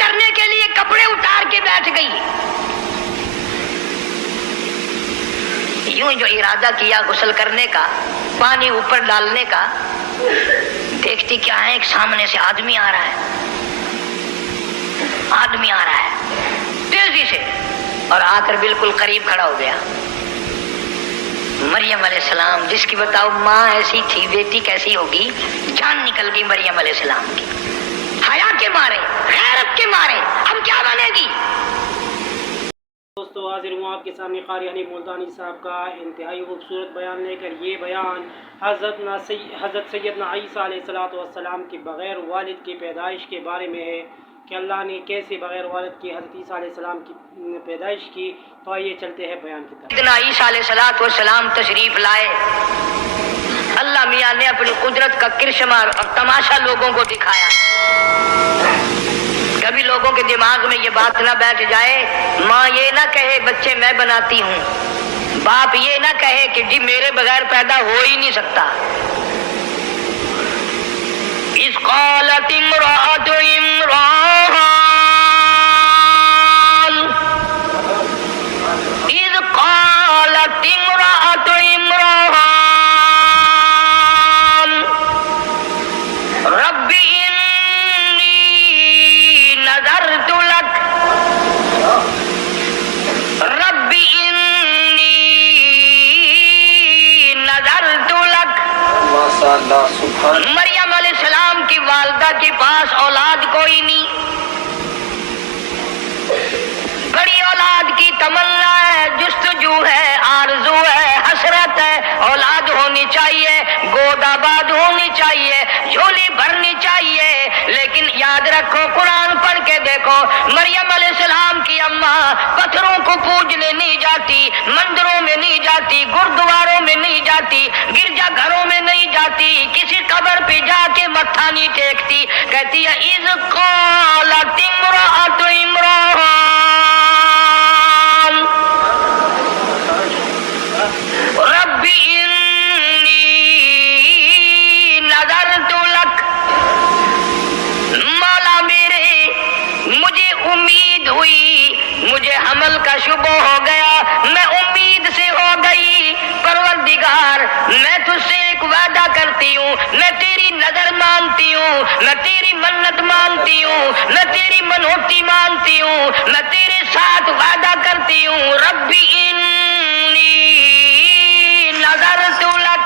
کرنے کے لیے کپڑے اتار کے بیٹھ گئی. یوں جو ارادہ کیا غسل کرنے کا، پانی اوپر ڈالنے کا، دیکھتی کیا ہے، ایک سامنے سے آدمی آ رہا ہے، آدمی آ رہا ہے تیزی سے، اور آ کر بالکل قریب کھڑا ہو گیا. مریم علیہ السلام، جس کی بتاؤ ماں ایسی تھی، بیٹی کیسی ہوگی، جان نکل گئی مریم علیہ السلام کی. حیا کے مارے، غیرت کے مارے اب کیا بنے گی. دوستو حاضر ہوں آپ کے سامنے قاری حنیف ملتانی صاحب کا انتہائی خوبصورت بیان لے کر. یہ بیان حضرت سیدنا عیسیٰ علیہ السلام کے بغیر والد کی پیدائش کے بارے میں ہے کہ اللہ نے کیسے بغیر والد کی حضرت عیسیٰ علیہ السلام کی پیدائش کی. تو آئیے چلتے ہیں بیان کی طرف. سیدنا عیسیٰ علیہ السلام تشریف لائے. اللہ میاں نے اپنی قدرت کا کرشمہ اور تماشا لوگوں کو دکھایا. کبھی لوگوں کے دماغ میں یہ بات نہ بیٹھ جائے، ماں یہ نہ کہے بچے میں بناتی ہوں، باپ یہ نہ کہے کہ جی میرے بغیر پیدا ہو ہی نہیں سکتا. اذ قالت امرأة عمران اذ قالت امرأة عمران رب نظرت لك رب انی نظرت لك. مریم علیہ السلام کی والدہ کے پاس اولاد کوئی نہیں، بڑی اولاد کی تمنا ہے، جستجو ہے، آرزو ہے، حسرت ہے، اولاد ہونی چاہیے، گود آباد ہونی چاہیے، جھولی بھرنی چاہیے. لیکن یاد رکھو، قرآن پڑھ کے دیکھو، مریم علیہ السلام کی اماں پتھروں کو پوجنے نہیں جاتی، مندروں میں نہیں جاتی، گردواروں میں نہیں جاتی، گرجا گھروں میں نہیں جاتی، کسی قبر پہ جا کے متھا نہیں ٹیکتی. کہتی ہے اذ قالت امرأة عمران رب انی نظرت لک. مولا میرے، مجھے امید ہوئی، مجھے حمل کا شبہ ہو گیا، میں امید سے ہو گئی. پروردگار، میں تجھ سے ایک وعدہ کرتی ہوں، میں تیری نظر مانتی ہوں، میں تیری منت مانتی ہوں، میں تیری منوتی مانتی ہوں، میں تیرے ساتھ وعدہ کرتی ہوں. رب انی نظرت لک.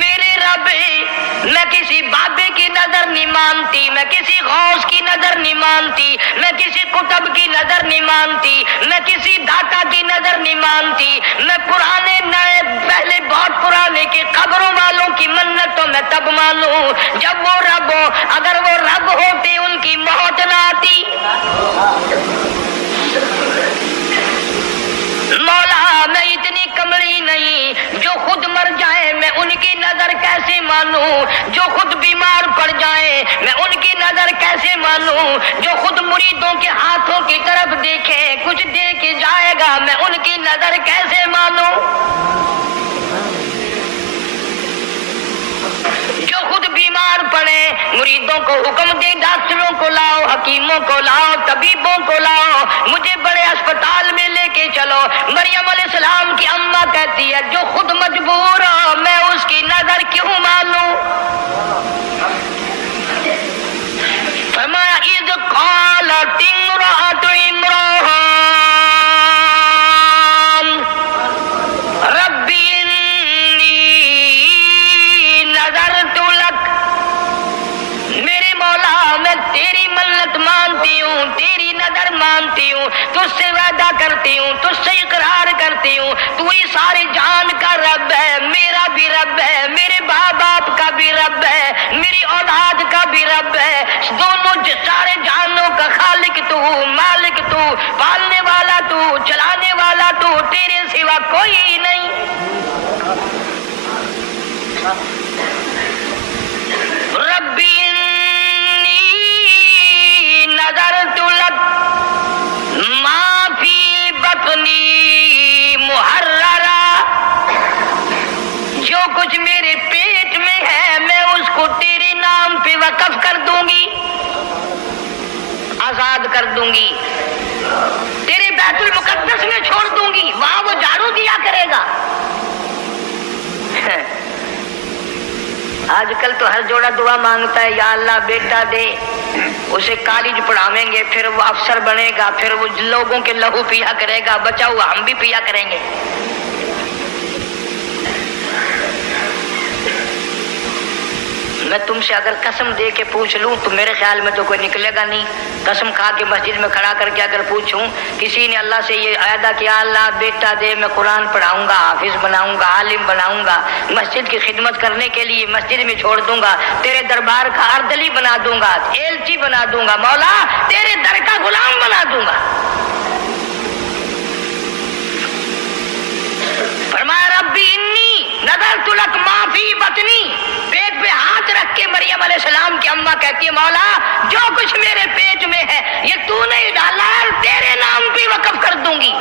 میرے رب، میں کسی بابے کی نظر نہیں مانتی، میں کسی غوث کی نظر نہیں مانتی، میں کسی کتب کی نظر نہیں مانتی، میں کسی داتا کی نظر نہیں مانتی. میں پرانے نئے پہلے بہت پرانے کی قبروں والوں کی منت تو میں تب مانوں جب وہ رب ہو. اگر وہ رب ہوتے ان کی موت نہ آتی. مولا، میں اتنی کملی نہیں جو خود مر جائے میں ان کی نظر کیسے مانوں، جو خود بیمار پڑ جائے میں ان کی نظر کیسے مانوں، جو خود مریدوں کے ہاتھوں کی طرف دیکھے کچھ دے کے جائے گا میں ان کی نظر کیسے مانوں، جو خود بیمار پڑے مریدوں کو حکم دے ڈاکٹروں کو لاؤ، حکیموں کو لاؤ، طبیبوں کو لاؤ، مجھے بڑے اسپتال میں لے کے چلو. مریم علیہ السلام کی اماں کہتی ہے جو خود مجبور ہو میں اس کی نظر کیوں مانوں. فرمایا اذ قالت امرأة عمران رب انی نظرت لک. میرے مولا، میں تیری منت مانتی ہوں، تیری نظر مانتی ہوں، تجھ سے وعدہ کرتی ہوں، تجھ سے اقرار کرتی ہوں، تو ہی سارے جان کا رب ہے، میرا بھی رب ہے، میرے باپ کا بھی رب ہے، میری اولاد کا بھی رب ہے، دونوں سارے جانوں کا خالق تو، مالک تو، پالنے والا تو، چلانے والا تو، تیرے سوا کوئی نہیں. رب انی نظرت لک ما فی بطنی محررا. جو کچھ میرے پیٹ میں ہے میں اس کو تیرے نام پہ وقف کر دوں گی، تیرے بیت المقدس میں چھوڑ دوں گی، وہاں وہ جھاڑو دیا کرے گا۔ آج کل تو ہر جوڑا دعا مانگتا ہے، یا اللہ بیٹا دے، اسے کالج پڑھاویں گے، پھر وہ افسر بنے گا، پھر وہ لوگوں کے لہو پیا کرے گا، بچا ہوا ہم بھی پیا کریں گے۔ میں تم سے اگر قسم دے کے پوچھ لوں تو میرے خیال میں تو کوئی نکلے گا نہیں۔ قسم کھا کے مسجد میں کھڑا کر کے اگر پوچھوں، کسی نے اللہ سے یہ عہدہ کیا اللہ بیٹا دے، میں قرآن پڑھاؤں گا، حافظ بناؤں گا، عالم بناؤں گا، مسجد کی خدمت کرنے کے لیے مسجد میں چھوڑ دوں گا، تیرے دربار کا اردلی بنا دوں گا، ایلچی بنا دوں گا، مولا تیرے در کا غلام بنا دوں گا۔ فرمایا ربی انی نذرت لک ما فی بطنی، پیٹ پہ ہاتھ رکھ کے مریم علیہ السلام کی اماں کہتی ہے مولا جو کچھ میرے پیٹ میں ہے یہ تو نے ڈالا ہے، تیرے نام پہ وقف کر دوں گی۔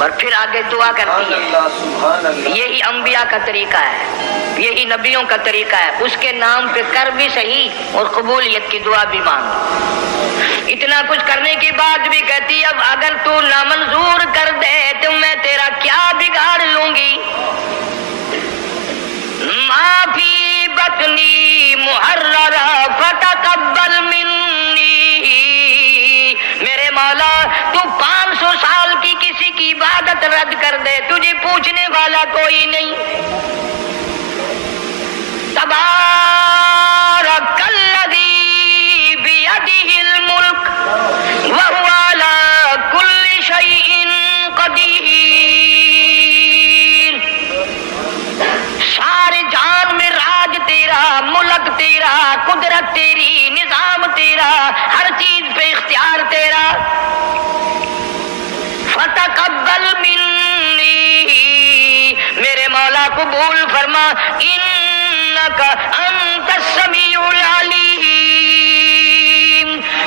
اور پھر آگے دعا کرتی ہے۔ یہی انبیاء کا طریقہ ہے، یہی نبیوں کا طریقہ ہے، اس کے نام پہ کر بھی صحیح اور قبولیت کی دعا بھی مانگ۔ اتنا کچھ کرنے کے بعد بھی کہتی اب اگر تو نامنظور کر دے تو میں تیرا کیا بگاڑ لوں گی۔ ما فی بطنی محررہ فتقبل منی، میرے مولا تو 500 سال کی کسی کی عبادت رد کر دے، تجھے پوچھنے والا کوئی نہیں۔ تبارک الذی بیدہ الملک وہو علی کل شیء قدیر، سارے جان میں راج تیرا، ملک تیرا، قدرت تیری، نظام تیرا، ہر چیز پہ اختیار تیرا۔ فتقبل منی، میرے مولا قبول فرما، انک انت السمیع العلیم،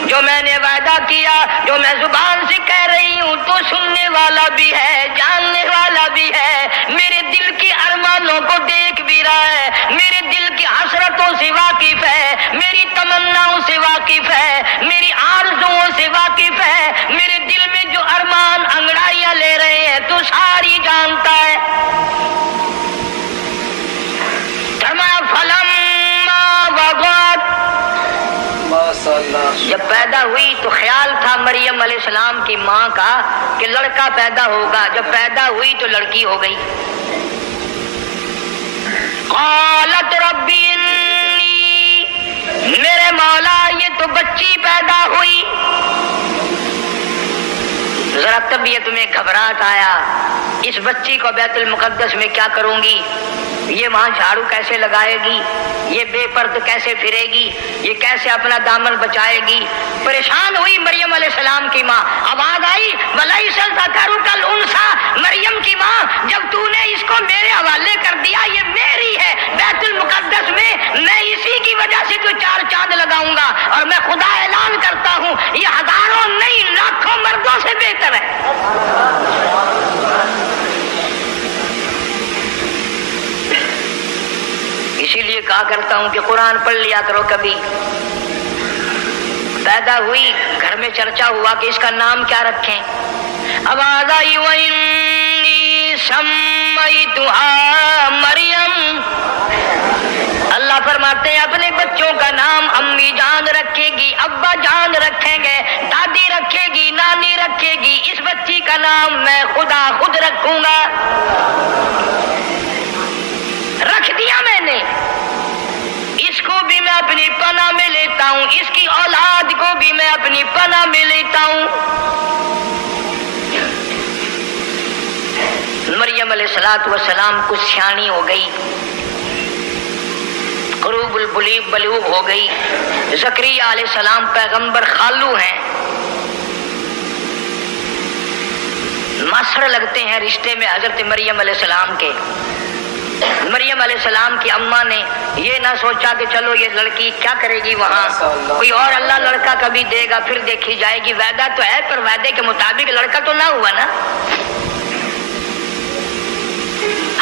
جو میں نے وعدہ کیا، جو میں زبان سے کہہ رہی ہوں تو سننے والا بھی ہے، جاننے والا بھی ہے، میرے دل کے ارمانوں کو دیکھ بھی رہا ہے، میرے دل کی حسرتوں سے واقف ہے، میری تمناؤں سے واقف ہے، میری آرزوؤں سے واقف ہے، میرے دل میں جو ارمان انگڑائیاں لے رہے ہیں تو ساری جانتا ہے۔ فرمایا فلما وضعت، جب پیدا ہوئی تو خیال تھا مریم علیہ السلام کی ماں کا کہ لڑکا پیدا ہوگا، جب پیدا ہوئی تو لڑکی ہو گئی۔ قالت ربی انی، میرے مولا یہ تو بچی پیدا ہوئی۔ ذرا طبیعت میں گھبراہٹ آیا، اس بچی کو بیت المقدس میں کیا کروں گی، یہ وہاں جھاڑو کیسے لگائے گی، یہ بے پرد کیسے پھرے گی، یہ کیسے اپنا دامن بچائے گی۔ پریشان ہوئی مریم علیہ السلام کی ماں، آواز آئی وَلَيْسَ الذَّكَرُ كَالْأُنثىٰ، مریم کی ماں جب تو نے اس کو میرے حوالے کر دیا، یہ میری ہے، بیت المقدس میں اسی کی وجہ سے تو 4 چاند لگاؤں گا، اور میں خدا اعلان کرتا ہوں یہ ہزاروں نہیں لاکھوں مردوں سے بہتر ہے۔ اسی لیے کہا کرتا ہوں کہ قرآن پڑھ لیا کرو کبھی۔ پیدا ہوئی، گھر میں چرچا ہوا کہ اس کا نام کیا رکھیں، آواز آئی وَإِنِّي سَمَّيْتُهَا مریم، اللہ فرماتے ہیں اپنے بچوں کا نام امی جان رکھے گی، ابا جان رکھیں گے، دادی رکھے گی، نانی رکھے گی، اس بچی کا نام میں خدا خود رکھوں گا۔ رکھ دیا میں نے، اس کو بھی میں اپنی پناہ میں لیتا ہوں، اس کی اولاد کو بھی میں اپنی پناہ میں لیتا ہوں۔ مریم علیہ السلام کچھ سیانی ہو گئی، قروب البلوغ ہو گئی۔ زکریا علیہ السلام پیغمبر خالو ہیں، ماسڑ لگتے ہیں رشتے میں حضرت مریم علیہ السلام کے۔ مریم علیہ السلام کی اماں نے یہ نہ سوچا کہ چلو یہ لڑکی کیا کرے گی وہاں، کوئی اور اللہ لڑکا کبھی دے گا پھر دیکھی جائے گی، وعدہ تو ہے پر وعدے کے مطابق لڑکا تو نہ ہوا نا۔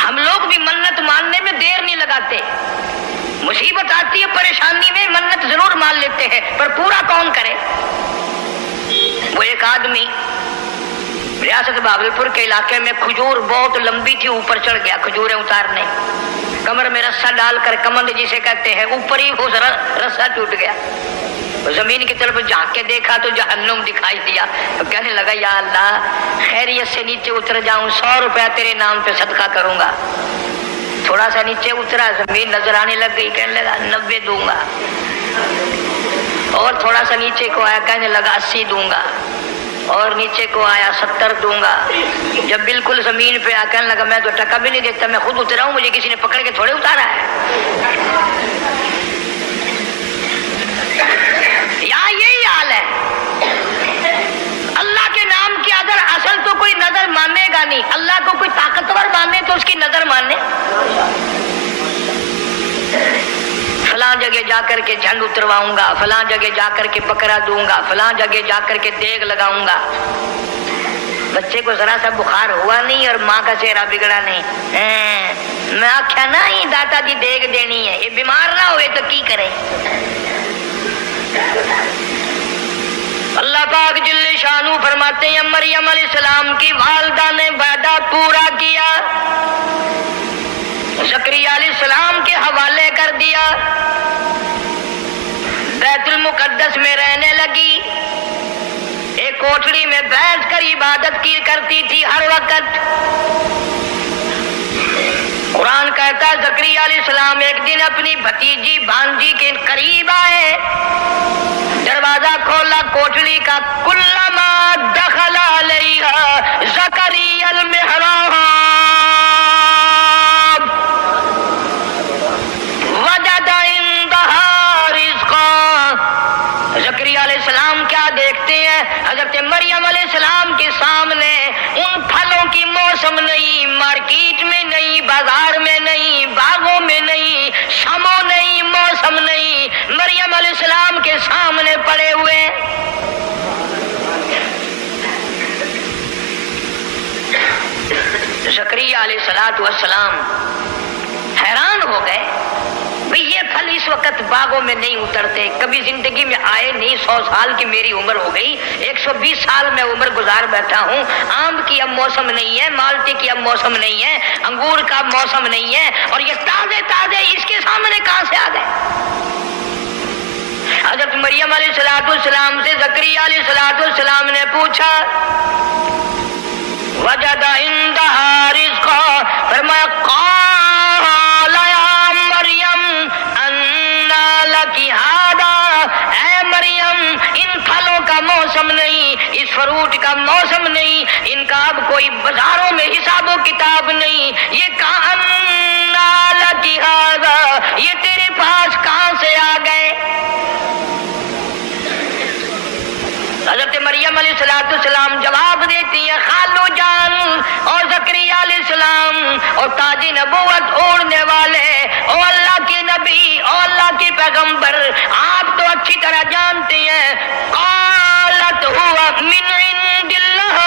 ہم لوگ بھی منت ماننے میں دیر نہیں لگاتے، مصیبت آتی ہے پریشانی میں منت ضرور مان لیتے ہیں، پر پورا کون کرے؟ وہ ایک آدمی ریاست بہاولپور کے علاقے میں کھجور بہت لمبی تھی، اوپر چڑھ گیا کھجوریں اتارنے، کمر میں رسا ڈال کر کمند جسے کہتے ہیں، اوپر ہی وہ رسا ٹوٹ گیا، زمین کی طرف جھانک کے دیکھا تو جہنم دکھائی دیا، تو کہنے لگا یا اللہ خیریت سے نیچے اتر جاؤں، 100 روپیہ تیرے نام پہ صدقہ کروں گا۔ تھوڑا سا نیچے اترا، زمین نظر آنے لگ گئی، کہنے لگا 90 دوں گا، اور تھوڑا سا نیچے کو آیا، کہنے لگا 80 دوں گا، اور نیچے کو آیا 70 دوں گا۔ جب بالکل زمین پہ آ، کہنے لگا میں تو ٹکا بھی نہیں دیتا، میں خود اترا ہوں، مجھے کسی نے پکڑ کے تھوڑے اتارا ہے۔ یہی حال ہے، اللہ کے نام کی اگر اصل تو کوئی نظر مانے گا نہیں، اللہ کو کوئی طاقتور مانے تو اس کی نظر مانے۔ فلاں جگہ جا کر کے جھنڈ اترواؤں گا، فلاں جگہ جا کر کے بکرا دوں گا، فلاں جگہ جا کر کے دیگ لگاؤں گا۔ بچے کو ذرا سا بخار ہوا نہیں اور ماں کا چہرہ بگڑا نہیں، میں آخیا نا ہی داتا جی دیگ دینی ہے، یہ بیمار نہ ہوئے تو کی کرے؟ اللہ پاک جل شانو فرماتے ہیں مریم علیہ السلام کی والدہ نے وعدہ پورا کیا، زکریا علیہ السلام کے حوالے کر دیا، بیت المقدس میں رہنے لگی، ایک کوٹڑی میں بیٹھ کر عبادت کی کرتی تھی ہر وقت۔ قرآن کہتا ہے زکریا علیہ السلام ایک دن اپنی بھتیجی بھانجی کے قریب آئے، دروازہ کھولا کوٹڑی کا، کلما دخل علیہا زکریا المحراب وجد عندہا رزقا۔ زکریا علیہ السلام کیا دیکھتے ہیں؟ حضرت مریم علیہ السلام کے سامنے ان پھلوں کی موسم نہیں، مارکیٹ میں نہیں، بازار میں نہیں، باغوں میں نہیں، شموں نہیں، موسم نہیں، مریم علیہ السلام کے سامنے پڑے ہوئے۔ زکریا علیہ السلام حیران ہو گئے، بھئی یہ پھل اس وقت باغوں میں نہیں اترتے، کبھی زندگی میں آئے نہیں، 100 سال کی میری عمر ہو گئی، 120 سال میں عمر گزار بیٹھا ہوں، آم کی اب موسم نہیں ہے، مالٹے کی اب موسم نہیں ہے، انگور کا موسم نہیں ہے، اور یہ تازے تازے اس کے سامنے کہاں سے آ گئے؟ حضرت مریم علیہ السلام سے زکریا علیہ السلام نے پوچھا، وجد عندہا رزقا، فرمایا قال یا مریم انا لکی ھذا، اے مریم ان پھلوں کا موسم نہیں، اس فروٹ کا موسم نہیں، ان کا اب کوئی بازاروں میں حساب و کتاب نہیں، یہ کہاں انا لکی ھذا، یہ تیرے پاس کہاں سے آ گئے؟ حضرت مریم علیہ السلام جواب دیتی ہیں، خالو جان اور زکریا علیہ السلام اور تاج نبوت اوڑھنے والے، او اللہ کے نبی، او اللہ کے پیغمبر، آپ تو اچھی طرح جانتے ہیں، قالت ہوا من عند اللہ،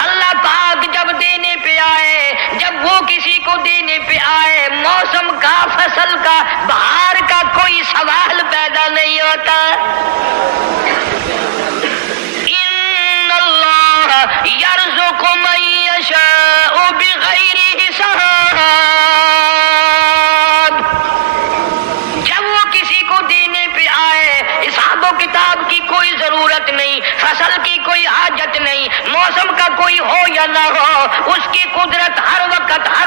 اللہ پاک جب دینے پہ آئے، جب وہ کسی کو دینے پہ آئے، موسم کا، فصل کا، بہار کا کوئی سوال پیدا نہیں ہوتا۔ ان اللہ یرزق من یشاء بغیر حساب، جب وہ کسی کو دینے پہ آئے، حساب و کتاب کی کوئی ضرورت نہیں، فصل کی کوئی حاجت نہیں، موسم کا کوئی ہو یا نہ ہو، اس کی قدرت ہر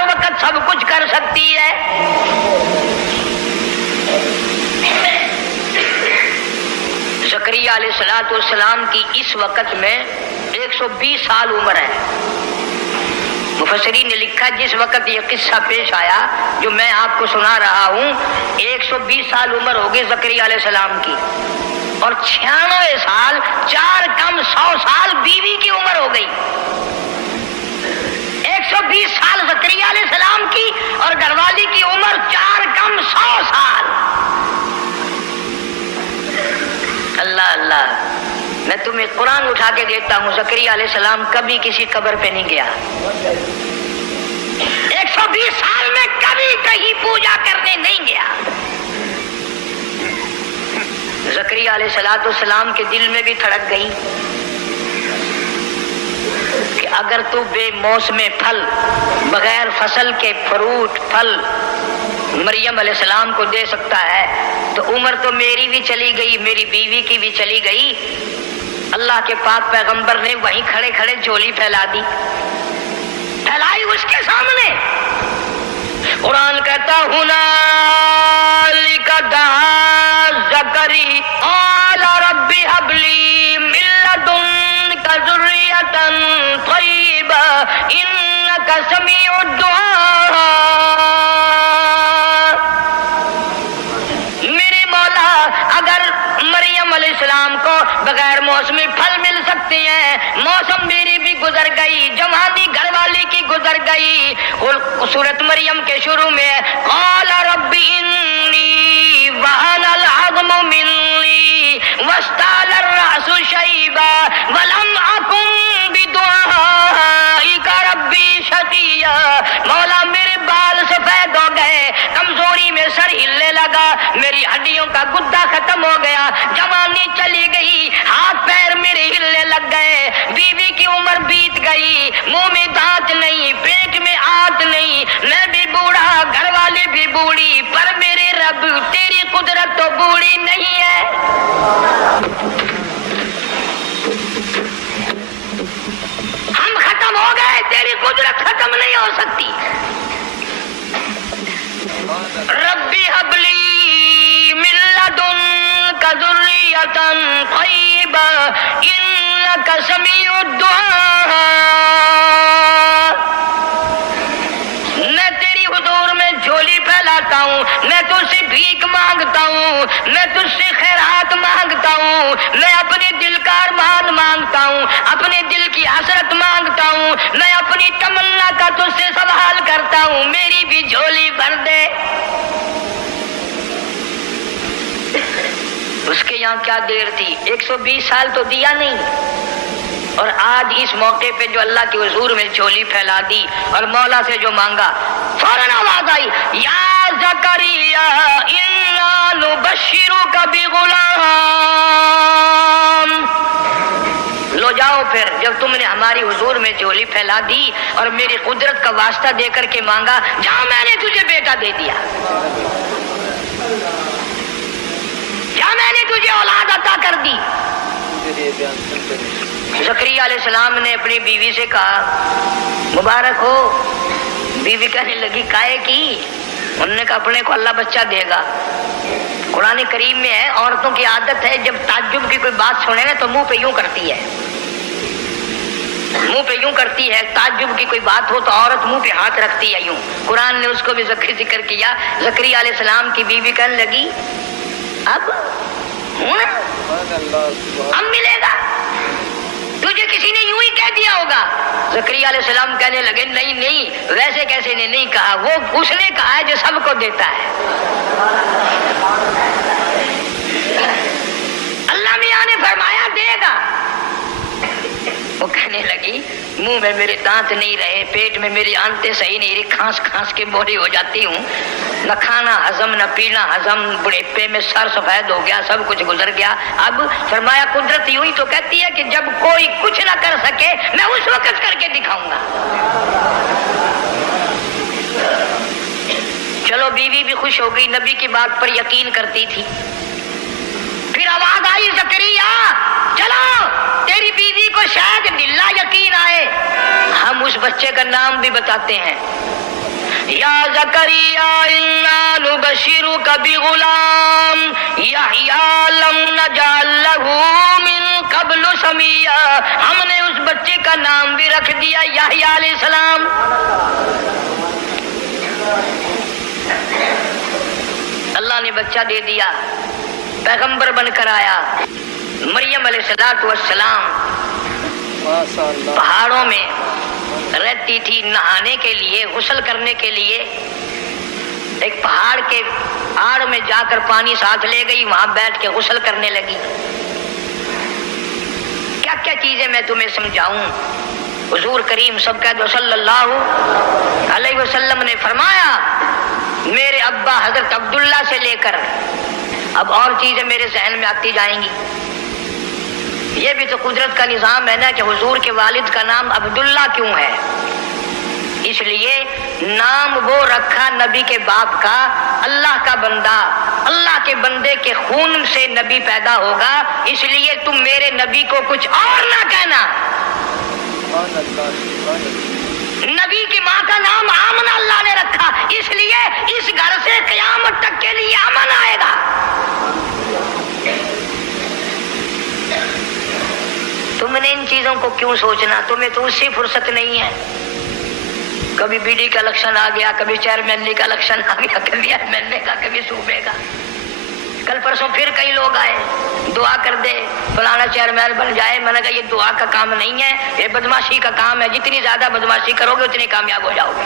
وقت سب کچھ کر سکتی ہے۔ زکریا علیہ السلام کی اس وقت میں 120 سال عمر ہے۔ مفسرین نے لکھا جس وقت یہ قصہ پیش آیا جو میں آپ کو سنا رہا ہوں، 120 سال عمر ہو گئی زکریا علیہ السلام کی، اور 96 سال 4 کم 100 سال بیوی کی عمر ہو گئی۔ 120 سال زکریا علیہ السلام کی اور گھر والی کی عمر 4 کم 100 سال۔ اللہ اللہ، میں تمہیں قرآن اٹھا کے دیتا ہوں، زکریا علیہ السلام کبھی کسی قبر پہ نہیں گیا، 120 سال میں کبھی کہیں پوجا کرنے نہیں گیا۔ زکریا علیہ السلام کے دل میں بھی دھڑک گئی کہ اگر تو بے موسم پھل، بغیر فصل کے فروٹ پھل مریم علیہ السلام کو دے سکتا ہے تو عمر تو میری بھی چلی گئی، میری بیوی کی بھی چلی گئی۔ اللہ کے پاک پیغمبر نے وہیں کھڑے کھڑے جھولی پھیلا دی، پھیلائی اس کے سامنے۔ قرآن کہتا ہنالک دعا زکریا قال رب هب لي من لدنك ذرية طيبة إنك سميع الدعاء۔ میرے مولا اگر مریم علیہ السلام کو بغیر موسمی پھل مل سکتے ہیں، موسم میری بھی گزر گئی، جوانی گھر والی کی گزر گئی، اور سورت مریم کے شروع میں قال رب انی وہن العظم منی واشتعل الرأس شیبا ولم اکن بدعائک ربی شقیا۔ مولا میرے بال سفید ہو گئے، کمزوری میں سر ہلنے لگا، میری ہڈیوں کا گدا ختم ہو گیا، جوانی چلی گئی، ہاتھ پیر میرے ہلنے لگ گئے، بیوی کی عمر بیت گئی، منہ میں دانت نہیں، پیٹ میں آنت نہیں، میں بھی بوڑھا، گھر والی بھی بوڑھی، پر میرے رب تیری قدرت تو بوڑھی نہیں ہے۔ ہم ختم ہو گئے، تیری قدرت ختم نہیں ہو سکتی۔ ربی هب لي من لدنك ذرية طيبة إنك سميع الدعاء۔ میں تیری حضور میں جھولی پھیلاتا ہوں، میں تجھ سے بھیک مانگتا ہوں، میں تجھ سے خیرات مانگتا ہوں، میں اپنے دل کا ارمان مانگتا ہوں، اپنے دل کی حسرت مانگتا ہوں، میں اپنی تمنا کا تجھ سے سوال کرتا ہوں، میری بھی جھولی بھر دے۔ اس کے یہاں کیا دیر تھی، 120 سال تو دیا نہیں، اور آج اس موقع پہ جو اللہ کے حضور میں جھولی پھیلا دی اور مولا سے جو مانگا، فوراً آواز آئی یا زکریا انا نبشرک بغلام۔ لو جاؤ پھر، جب تم نے ہماری حضور میں جھولی پھیلا دی اور میری قدرت کا واسطہ دے کر کے مانگا، جاؤ میں نے تجھے بیٹا دے دیا، یا میں نے تجھے اولاد عطا کر دی۔ زکریا علیہ السلام نے اپنی بیوی سے کہا مبارک ہو۔ بیوی کہنے لگی کائے کی؟ انہوں نے کہا اپنے کو اللہ بچہ دے گا۔ قرآن کریم میں ہے، عورتوں کی عادت ہے جب تعجب کی کوئی بات سنے نا تو منہ پہ یوں کرتی ہے، منہ پہ یوں کرتی ہے، تعجب کی کوئی بات ہو تو عورت منہ پہ ہاتھ رکھتی ہے یوں۔ قرآن نے اس کو بھی ذکر کیا۔ زکریا علیہ السلام کی بیوی کہنے لگی اب ملے گا، تجھے کسی نے یوں ہی کہہ دیا ہوگا۔ زکریا علیہ السلام کہنے لگے نہیں نہیں، ویسے کیسے نے نہیں کہا، وہ اس نے کہا ہے جو سب کو دیتا ہے۔ اللہ میاں نے فرمایا دے گا۔ وہ کہنے لگی منہ میں میرے دانت نہیں رہے، پیٹ میں میری آنتیں صحیح نہیں رہی، کھانس کھانس کے بوری ہو جاتی ہوں، نہ کھانا ہضم نہ پینا ہضم، بڑھیپے میں سر سفید ہو گیا، سب کچھ گزر گیا۔ اب فرمایا قدرت یوں ہی تو کہتی ہے کہ جب کوئی کچھ نہ کر سکے میں اس وقت کر کے دکھاؤں گا۔ چلو بیوی بھی خوش ہو گئی، نبی کی بات پر یقین کرتی تھی۔ پھر آواز آئی زکریا چلو تیری بیوی کو شاید باللہ یقین آئے، ہم اس بچے کا نام بھی بتاتے ہیں۔ یا زکریا انا نبشرک بغلام یحییٰ لم نجعل لہ من قبل سمیا۔ ہم نے اس بچے کا نام بھی رکھ دیا یحییٰ علیہ السلام۔ اللہ نے بچہ دے دیا، پیغمبر بن کر آیا۔ مریم علیہ السلام پہاڑوں میں رہتی تھی، نہانے کے لیے، غسل کرنے کے لیے ایک پہاڑ کے آڑ میں جا کر پانی ساتھ لے گئی، وہاں بیٹھ کے غسل کرنے لگی۔ کیا چیزیں میں تمہیں سمجھاؤں؟ حضور کریم صلی اللہ علیہ وسلم نے فرمایا میرے ابا حضرت عبداللہ سے لے کر اب اور چیزیں میرے ذہن میں آتی جائیں گی. یہ بھی تو قدرت کا نظام ہے نا کہ حضور کے والد کا نام عبداللہ کیوں ہے؟ اس لیے نام وہ رکھا نبی کے باپ کا. اللہ کا بندہ، اللہ کے بندے کے خون سے نبی پیدا ہوگا، اس لیے تم میرے نبی کو کچھ اور نہ کہنا. نبی کی ماں کا نام آمنہ اللہ نے رکھا، اس لیے اس گھر سے قیامت تک کے لیے امن آئے گا. تم نے ان چیزوں کو کیوں سوچنا؟ تمہیں تو اس سے فرصت نہیں ہے. کبھی بی ڈی کا الیکشن آ گیا، کبھی چیئرمین کا الیکشن آ گیا، کبھی ایم ایل اے کا، کبھی صوبے کا. کل پرسوں پھر کئی لوگ آئے دعا کر دے فلانا چیئرمین بن جائے. میں نے کہا یہ دعا کا کام نہیں ہے، یہ بدماشی کا کام ہے. جتنی زیادہ بدماشی کرو گے اتنی کامیاب ہو جاؤ گے.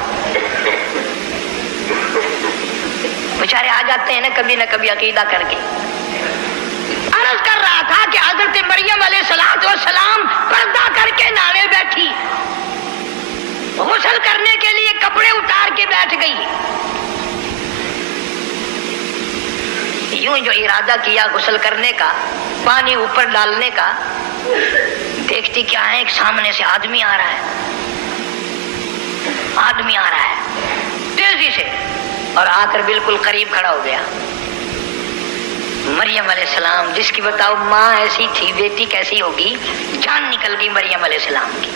بیچارے آ جاتے ہیں نا کبھی عقیدہ کر کے. عرض کر رہا تھا کہ حضرت مریم علیہ السلام پردہ کر کے نہانے بیٹھی، غسل کرنے کے لیے کپڑے اتار کے بیٹھ گئی. یوں جو ارادہ کیا غسل کرنے کا، پانی اوپر ڈالنے کا، دیکھتی کیا ہے ایک سامنے سے آدمی آ رہا ہے تیزی سے، اور آ کر بالکل قریب کھڑا ہو گیا. مریم علیہ السلام جس کی بتاؤ ماں ایسی تھی، بیٹی کیسی ہوگی؟ جان نکل گئی مریم علیہ السلام کی.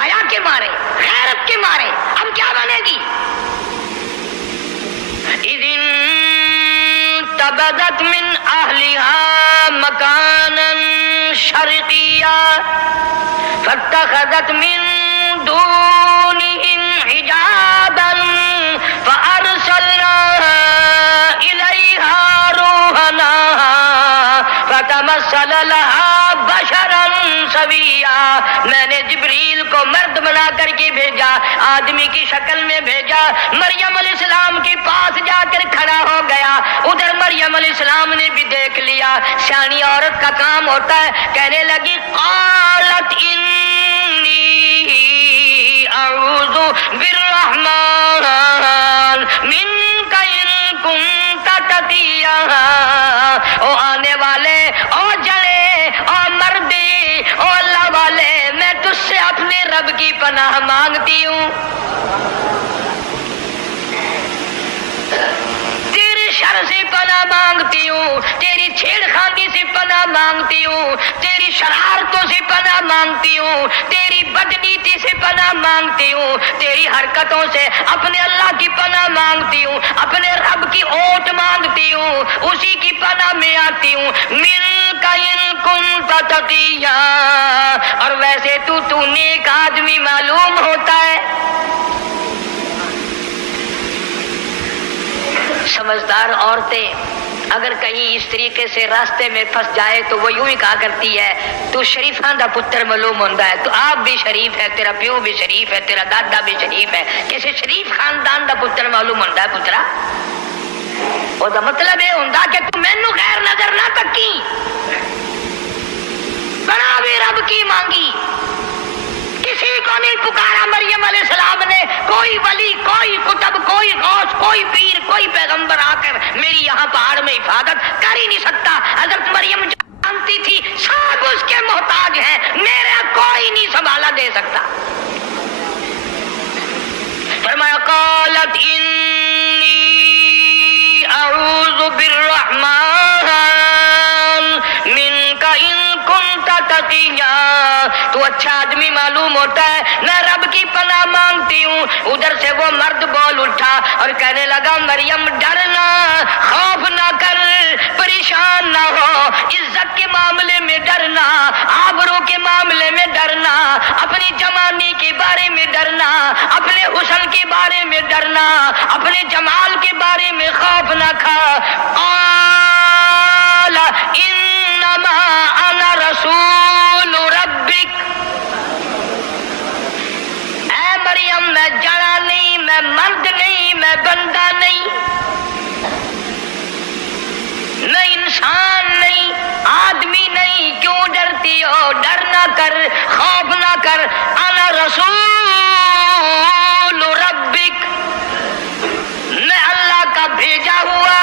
حیا کے مارے، غیرت کے مارے اب کیا بنے گی؟ تبدت من اہلها مکانا شرقیا فاتخذت من دونهم حجابا فارسلنا الیها روحنا فتمثل لها بشرا سویا. میں نے جبریل کو مرد بنا کر کے بھیجا، آدمی کی شکل میں بھیجا. مریم علیہ السلام کے پاس جا کر کھڑا ہو گیا. ادھر مریم علیہ السلام نے بھی دیکھ لیا. سیانی عورت کا کام ہوتا ہے. کہنے لگی قالت انی اعوذ بالرحمن منک ان کنت تقیا. او آنے والے، او جڑے، او مردی، او اللہ والے، میں تجھ سے اپنے رب کی پناہ مانگتی ہوں. تیرے شر سے پناہ مانگتی ہوں، تیری چھیڑ خانی سے پناہ مانگتی ہوں، تیری شرارتوں سے پناہ مانگتی ہوں، تیری بدنیتی سے پناہ مانگتی ہوں، تیری حرکتوں سے اپنے اللہ کی پناہ مانگتی ہوں، اپنے رب کی اوٹ مانگتی ہوں، اسی کی پناہ میں آتی ہوں. منک ان کنت تقیا. اور ویسے تو نیک آدمی معلوم ہوتا ہے. سمجھدار عورتیں اگر کہیں اس طریقے سے راستے میں پھنس جائے تو وہ یوں ہی کہا کرتی ہے تو شریفاں دا پتر معلوم ہوتا ہے. تو آپ بھی شریف ہے، تیرا پیو بھی شریف ہے، تیرا دادا بھی شریف ہے، کسی شریف خاندان دا پتر معلوم ہوتا ہے. پترا وہ دا مطلب یہ ہوتا کہ تو مینوں غیر نظر نہ تکی، بنا بھی رب کی مانگی. کسی کو نہیں پکارا مریم علیہ السلام نے. کوئی ولی، کوئی کتب، کوئی غوث، کوئی پیر، کوئی پیغمبر آ کر میری یہاں پہاڑ میں حفاظت کر ہی نہیں سکتا. حضرت مریم جانتی تھی سب اس کے محتاج ہیں، میرا کوئی نہیں سنبھالا دے سکتا. فرمایا قالت انی اعوذ بالرحمن منک ان کنت تقیا. تو اچھا آدمی معلوم ہوتا ہے، میں رب کی پناہ مانگتی ہوں. ادھر سے وہ مرد بول اٹھا اور کہنے لگا مریم ڈرنا، خوف نہ کر، پریشان نہ ہو. عزت کے معاملے میں ڈرنا، آبرو کے معاملے میں ڈرنا، اپنی جوانی کے بارے میں ڈرنا، اپنے حسن کے بارے میں ڈرنا، اپنے جمال کے بارے میں خوف نہ کھا. قال انما انا رسول ربک. اے مریم میں جڑا نہیں، میں مرد نہیں، میں بندہ نہیں، میں انسان نہیں، آدمی نہیں. کیوں ڈرتی ہو؟ ڈر نہ کر. انا رسول ربک، میں اللہ کا بھیجا ہوا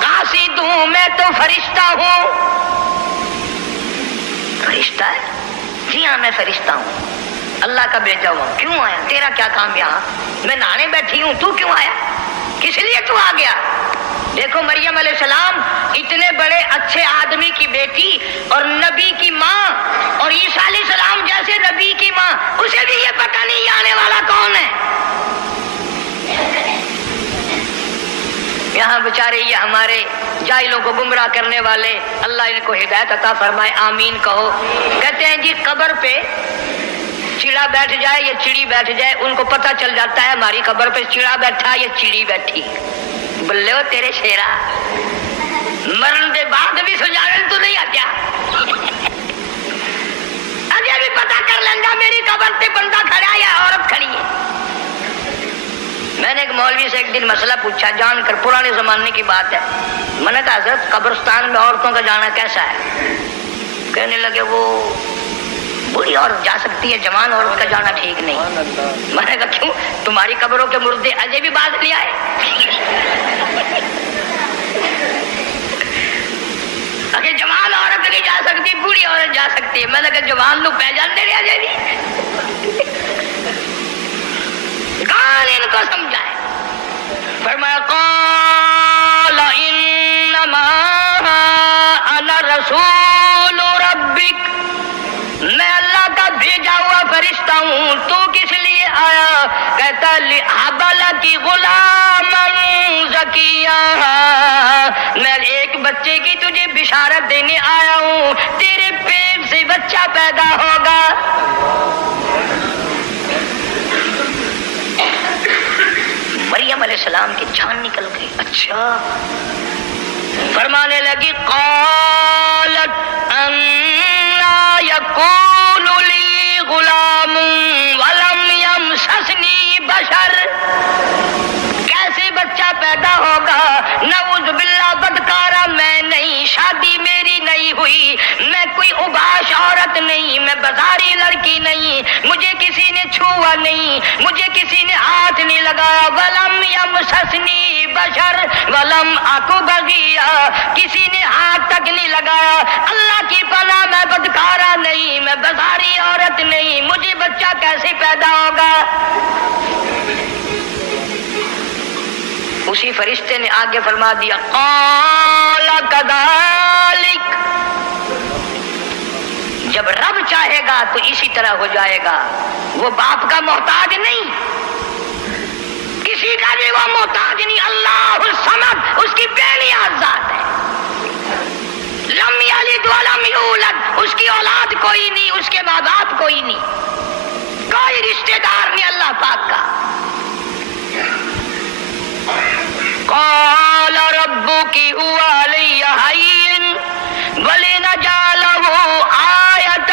قاصد ہوں، میں تو فرشتہ ہوں۔ فرشتہ ہے؟ جی ہاں میں فرشتہ ہوں، اللہ کا بھیجا ہوا۔ کیوں آیا؟ تیرا کیا کام یہاں؟ میں نہانے بیٹھی ہوں، تو کیوں آیا؟ کس لیے تو آ گیا؟ دیکھو مریم علیہ السلام اتنے بڑے اچھے آدمی کی بیٹی اور نبی کی ماں، اور عیسیٰ علیہ السلام جیسے نبی کی ماں، اسے بھی یہ پتہ نہیں یہ آنے والا کون ہے۔ یہاں بیچارے یہ ہمارے جاہلوں کو گمراہ کرنے والے، اللہ ان کو ہدایت عطا فرمائے، آمین کہو۔ کہتے ہیں جی قبر پہ چڑا بیٹھ جائے یا چڑی بیٹھ جائے، ان کو پتہ چل جاتا ہے ہماری قبر پہ چڑا بیٹھا یا چڑی بیٹھی۔ بلے ہو تیرے شیرا، مرن دے بعد بھی سجاوے تو نہیں آتیا، اجے بھی پتہ کر لیں گا میری قبر پہ بندہ کھڑا ہے یا عورت کھڑی ہے۔ میں نے ایک مولوی سے ایک دن مسئلہ پوچھا جان کر، پرانے زمانے کی بات ہے۔ میں نے کہا حضرت قبرستان میں عورتوں کا جانا کیسا ہے؟ کہنے لگے وہ بوڑھی عورت جا سکتی ہے، جوان عورت کا جانا ٹھیک نہیں۔ میں نے کہا کیوں؟ تمہاری قبروں کے مردے اجے بھی باز نہیں آئے؟ اگر جوان عورت نہیں جا سکتی، بوڑھی عورت جا سکتی ہے۔ میں نے کہا جوان لوگ پہچان دے رہے اجے بھی؟ کون ان کو سمجھائے؟ فرمایا قال انما انا رسول ربک، میں اللہ کا بھیجا ہوا فرشتہ ہوں، تو کس لیے آیا؟ کہتا لِأَحْبَلَكِ غُلَامًا زَكِيًّا، میں ایک بچے کی تجھے بشارت دینے آیا ہوں، تیرے پیٹ سے بچہ پیدا ہوگا۔ مریم علیہ السلام کی جان نکل گئی۔ اچھا، فرمانے لگی قالت انا یکون لی غلام ولم یمسسنی بشر، کیسے بچہ پیدا ہوگا؟ نعوذ باللہ، بدکارا میں نہیں، شادی میری نہیں ہوئی، میں کوئی اوباش عورت نہیں، میں بازاری لڑکی نہیں، مجھے کسی نے چھوا نہیں، مجھے کسی نے ہاتھ نہیں لگایا۔ ولم یمسسنی بشر ولم اکو بغیا، کسی نے ہاتھ تک نہیں لگایا۔ اللہ کی پناہ، میں بدکارا نہیں، میں بازاری عورت نہیں، مجھے بچہ کیسے پیدا ہوگا؟ اسی فرشتے نے آگے فرما دیا قال کذالک، جب رب چاہے گا تو اسی طرح ہو جائے گا۔ وہ باپ کا محتاج نہیں، کسی کا بھی وہ محتاج نہیں۔ اللہ الصمد، اس کی بے نیاز ذات ہے۔ لم یلد ولم یولد، اس کی اولاد کوئی نہیں، اس کے ماں باپ کوئی نہیں، کوئی رشتہ دار نہیں اللہ پاک کا۔ قال ربک هو علی هین ولنجعله آیۃ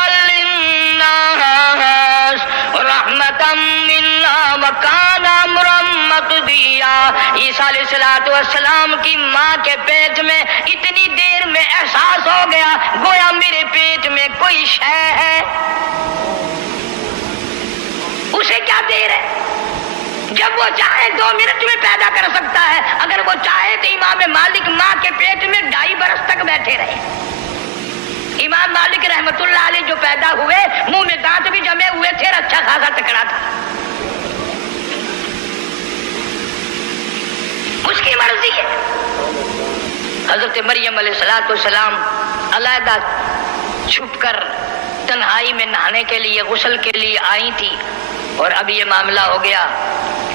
للناس رحمۃ منا وکان امرا مقضیا۔ عیسیٰ علیہ السلام کی ماں کے پیٹ میں اتنی دیر میں احساس ہو گیا گویا میرے پیٹ میں کوئی شے ہے۔ اسے کیا دیر ہے؟ جب وہ چاہے 2 منٹ میں پیدا کر سکتا ہے، اگر وہ چاہے تو امام مالک ماں کے پیٹ میں 2.5 برس تک بیٹھے رہے۔ امام مالک رحمت اللہ علیہ جو پیدا ہوئے، منہ میں دانت بھی جمے ہوئے تھے، اچھا خاصا تکڑا تھا۔ اس کی مرضی ہے۔ حضرت مریم علیہ السلام علیحدہ چھپ کر تنہائی میں نہانے کے لیے، غسل کے لیے آئی تھی، اور اب یہ معاملہ ہو گیا،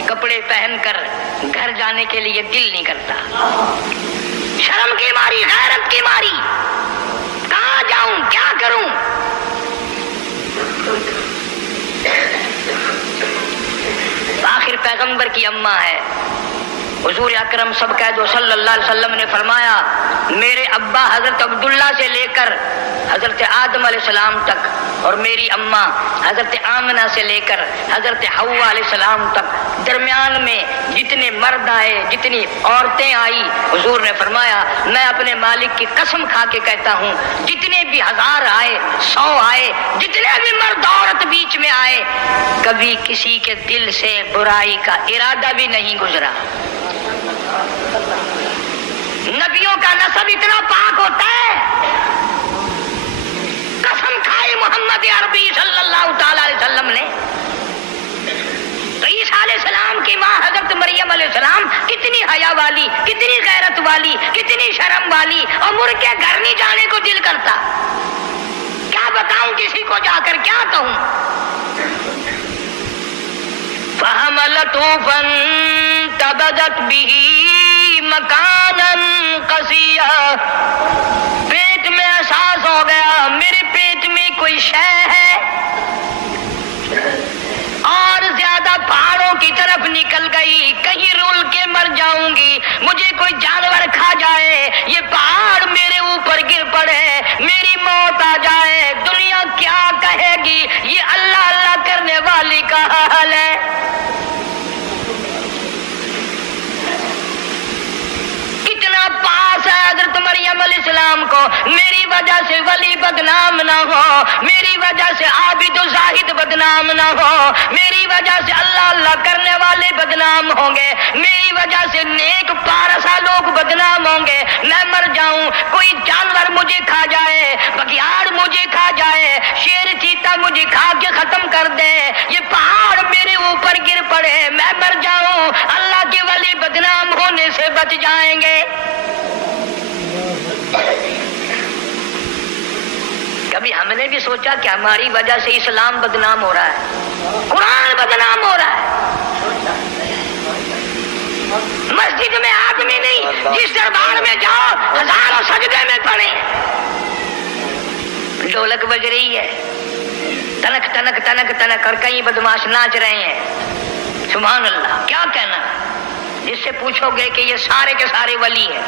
کپڑے پہن کر گھر جانے کے لیے دل نہیں کرتا، شرم کی ماری، غیرت کی ماری، کہاں جاؤں، کیا کروں؟ آخر پیغمبر کی اماں ہے، حضور اکرم سب کہہ دو صلی اللہ علیہ وسلم نے فرمایا میرے ابا حضرت عبداللہ سے لے کر حضرت آدم علیہ السلام تک اور میری اماں حضرت آمنہ سے لے کر حضرت حوا علیہ السلام تک درمیان میں جتنے مرد آئے جتنی عورتیں آئی حضور نے فرمایا میں اپنے مالک کی قسم کھا کے کہتا ہوں جتنے بھی 1000 آئے 100 آئے جتنے بھی مرد عورت بیچ میں آئے کبھی کسی کے دل سے برائی کا ارادہ بھی نہیں گزرا۔ نبیوں کا نسب اتنا پاک ہوتا ہے، قسم کھائی محمد عربی صلی اللہ تعالی علیہ وسلم نے۔ تو عیسیٰ علیہ السلام کی ماں حضرت مریم علیہ السلام کتنی حیا والی، کتنی غیرت والی، کتنی شرم والی، اور مر کے گھر نہیں جانے کو دل کرتا۔ کیا بتاؤں کسی کو جا کر کیا کہوں؟ فَحَمَلَتْهُ فَانْتَبَذَتْ بِهِ مَكَانًا قَصِيًّا، پیٹ میں احساس ہو گیا میرے پیٹ میں کوئی شے ہے، اور زیادہ پہاڑوں کی طرف نکل گئی، کہیں رول کے مر جاؤں گی، مجھے کوئی جانور کھا جائے، یہ پہاڑ میرے اوپر گر پڑے، میری موت آ جائے، دنیا کیا کہے گی؟ یہ اللہ اللہ کرنے والی کا حال ہے۔ کتنا پاس ہے حضرت مریم علیہ السلام کو، میری وجہ سے ولی بدنام نہ ہو، میری وجہ سے عابد و زاہد بدنام نہ ہو، میری وجہ سے اللہ اللہ کرنے والے بدنام ہوں گے، میری وجہ سے نیک پارسا لوگ بدنام ہوں گے، میں مر جاؤں، کوئی جانور مجھے کھا جائے، بگیاڑ مجھے کھا جائے، شیر چیتا مجھے کھا کے ختم کر دے، یہ پہاڑ میرے اوپر گر پڑے، میں مر جاؤں، اللہ کے ولی بدنام ہونے سے بچ جائیں گے۔ کبھی ہم نے بھی سوچا کہ ہماری وجہ سے اسلام بدنام ہو رہا ہے، قرآن بدنام ہو رہا ہے؟ مسجد میں آدمی نہیں، جس دربار میں جاؤ ہزاروں سجدے میں پڑے، ڈھولک بج رہی ہے، تنک تنک تنک تنک، اور کئی بدماش ناچ رہے ہیں، سبحان اللہ۔ کیا کہنا جس سے پوچھو گے کہ یہ سارے کے سارے ولی ہیں،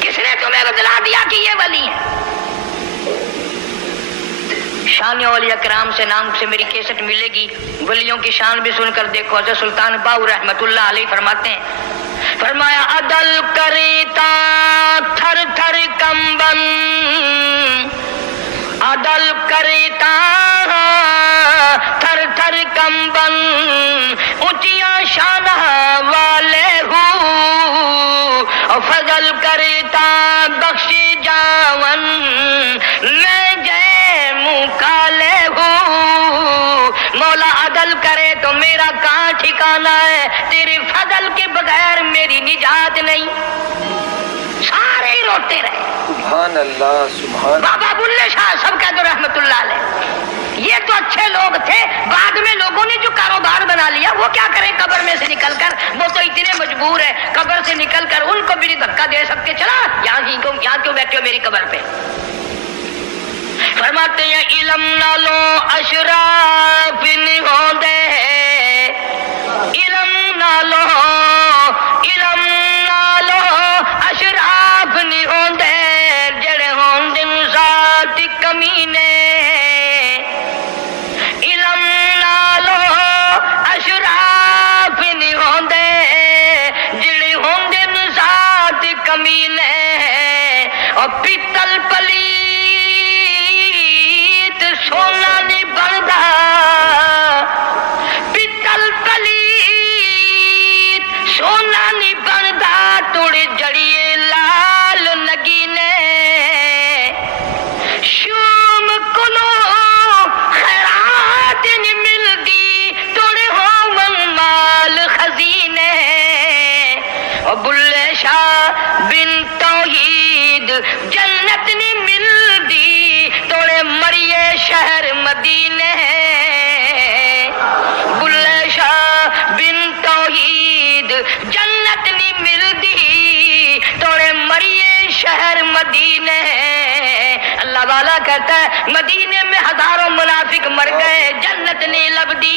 کس نے تمہیں بتلا دیا کہ یہ ولی ہیں؟ شان اولیاء کرام سے نام سے میری کیسٹ ملے گی، ولیوں کی شان بھی سن کر دیکھو۔ حضرت سلطان باؤ رحمت اللہ علیہ فرماتے ہیں، فرمایا عدل کریتا تھر تھر کمبن، عدل کریتا تھر تھر کمبن، اونچیاں شان والے ہوں، اور فضل کرتا بخشی جاون، میں جے منہ کالے ہوں، مولا عدل کرے تو میرا کہاں ٹھکانا ہے، تیرے فضل کے بغیر میری نجات نہیں۔ سارے ہی روتے رہے، سبحان اللہ سبحان بابا بلے شاہ سب کہہ دو رحمت اللہ علیہ، یہ تو اچھے لوگ تھے، بعد میں لوگوں نے جو کاروبار بنا لیا وہ کیا کریں قبر میں سے نکل کر، وہ تو اتنے مجبور ہیں قبر سے نکل کر، ان کو بھی نہیں دھکا دے سکتے، چلا یہاں کیوں بیٹھے ہو میری قبر پہ۔ فرماتے ہیں علم نہ لو اشراف نہیں ہوندے، علم نہ لو، علم نہ لو اشراف نہیں ہوندے، جڑے ہوندے ذات کمینے، علم نہ لو اشراف نہیں ہوندے، جڑے ہوندے ذات کمینے، اور پیتل پلیت سونا نہیں بندا، پیتل پلیت سونا نہیں بندا، توڑے جڑیے لال نگینے، شوم کلو خیرات نہیں ملدی، توڑے ہوون مال خزینے، اور بلے شاہ بن توحید جنت نہیں ملدی، توڑے مریے شہر مدینے، بلے شاہ بن توحید جنت نہیں ملدی، توڑے مریے شہر مدینے۔ اللہ والا کہتا ہے مدینے میں ہزاروں منافق مر گئے، جنت نہیں لبدی۔